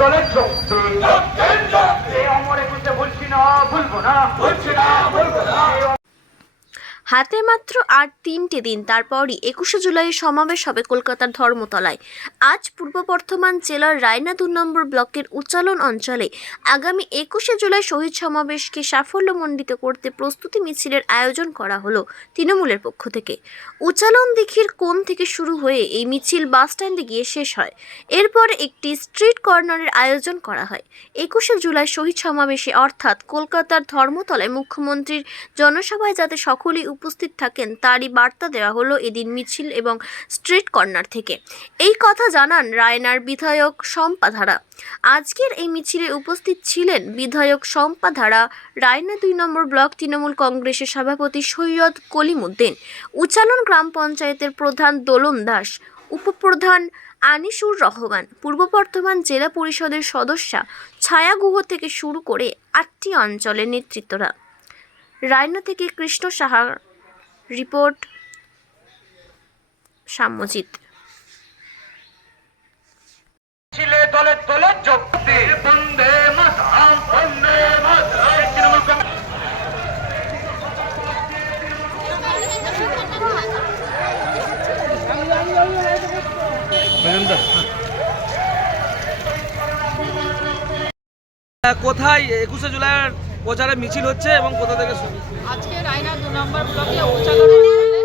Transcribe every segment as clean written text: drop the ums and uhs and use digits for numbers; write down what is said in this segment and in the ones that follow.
দলের শক্তি এই অমর একুশে ভুলছি না, ভুলবো না, ভুলছি না, ভুলবো না। হাতে মাত্র আর 3টে দিন, তারপরই 21শে জুলাই সমাবেশ হবে কলকাতার ধর্মতলায়। আজ পূর্ব বর্ধমান জেলার রায়না 2 নম্বর ব্লকের উচ্চালন অঞ্চলে আগামী 21শে জুলাই শহীদ সমাবেশকে সাফল্যমণ্ডিত করতে প্রস্তুতি মিছিলের আয়োজন করা হলো তৃণমূলের পক্ষ থেকে। উচ্চালন দিঘির কোণ থেকে শুরু হয়ে এই মিছিল বাসস্ট্যান্ডে গিয়ে শেষ হয়। এরপর একটি স্ট্রিট কর্নারের আয়োজন করা হয়। 21শে জুলাই শহীদ সমাবেশে অর্থাৎ কলকাতার ধর্মতলায় মুখ্যমন্ত্রীর জনসভায় যাতে সকলেই উপস্থিত থাকেন তারই বার্তা দেওয়া হলো এদিন মিছিল এবং স্ট্রিট কর্নার থেকে। এই কথা জানান রায়নার বিধায়ক শম্পা ধারা। আজকের এই মিছিলে উপস্থিত ছিলেন বিধায়ক শম্পা ধারা, রায়না 2 নম্বর ব্লক তৃণমূল কংগ্রেসের সভাপতি সৈয়দ কলিমউদ্দিন, উচ্চালন গ্রাম পঞ্চায়েতের প্রধান দোলন দাস, উপপ্রধান আনিসুর রহমান, পূর্ব বর্ধমান জেলা পরিষদের সদস্যা ছায়া গুহ থেকে শুরু করে 8টি অঞ্চলের নেতৃত্বরা। রায়না থেকে কৃষ্ণ সাহা রিপোর্ট, সাম্যজিৎ। ছিলে দলের দলের শক্তি বন্দে মাতরম, বন্দে মাতরম। তৃণমূল কংগ্রেস কোথায় 21শে জুলাইয়ের প্রচারে মিছিল হচ্ছে এবং কোথা থেকে শুরু? আজকে রায়না 2 নম্বর ব্লকে উচ্চালন অঞ্চলে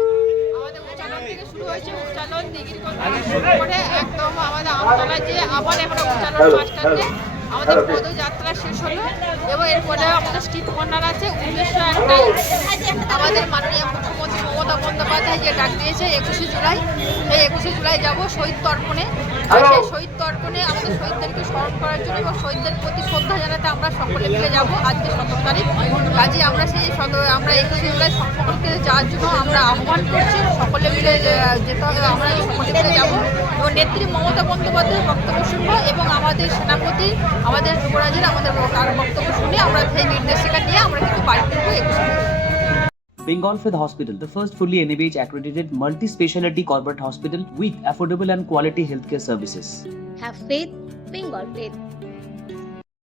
আমাদের উচ্চালন থেকে শুরু হয়েছে। উচ্চালন দিঘির কোণ থেকে শুরু করে একদম আমাদের আমতলায় যে আবার এখন উচ্চালন বাসস্ট্যান্ডে আমাদের পদযাত্রা শেষ হলো এবং এরপরে আমাদের স্ট্রিট কর্নার আছে। 1901টায় আমাদের মাননীয় মুখ্যমন্ত্রী মমতা বন্দ্যোপাধ্যায় যে ডাক দিয়েছে 21শে জুলাই, এই 21শে জুলাই যাব শহীদ তর্পণে। আর সেই শহীদ তর্পণে আমাদের শহীদদেরকে স্মরণ করার জন্য এবং শহীদদের প্রতি শ্রদ্ধা জানাতে আমরা সকলে মিলে যাব। আজকে 17 তারিখ, কাজে আমরা আমরা 21শে জুলাই সকলকে যাওয়ার জন্য আমরা আহ্বান করছি। সকলে মিলে যেতে হবে, আমরা সকলে মিলে যাব এবং নেত্রী মমতা বন্দ্যোপাধ্যায়ের বক্তব্য শুনবো এবং আমাদের সেনাপতি, আমাদের যুবরাজের আমাদের বক্তব্য শুনে আমরা সেই নির্দেশিকা নিয়ে আমরা কিন্তু বাড়ি ফিরবো 21শে July. Bengal Fifth Hospital, the first fully NABH accredited multi-speciality corporate hospital with affordable and quality healthcare services. Have faith, Bengal Faith.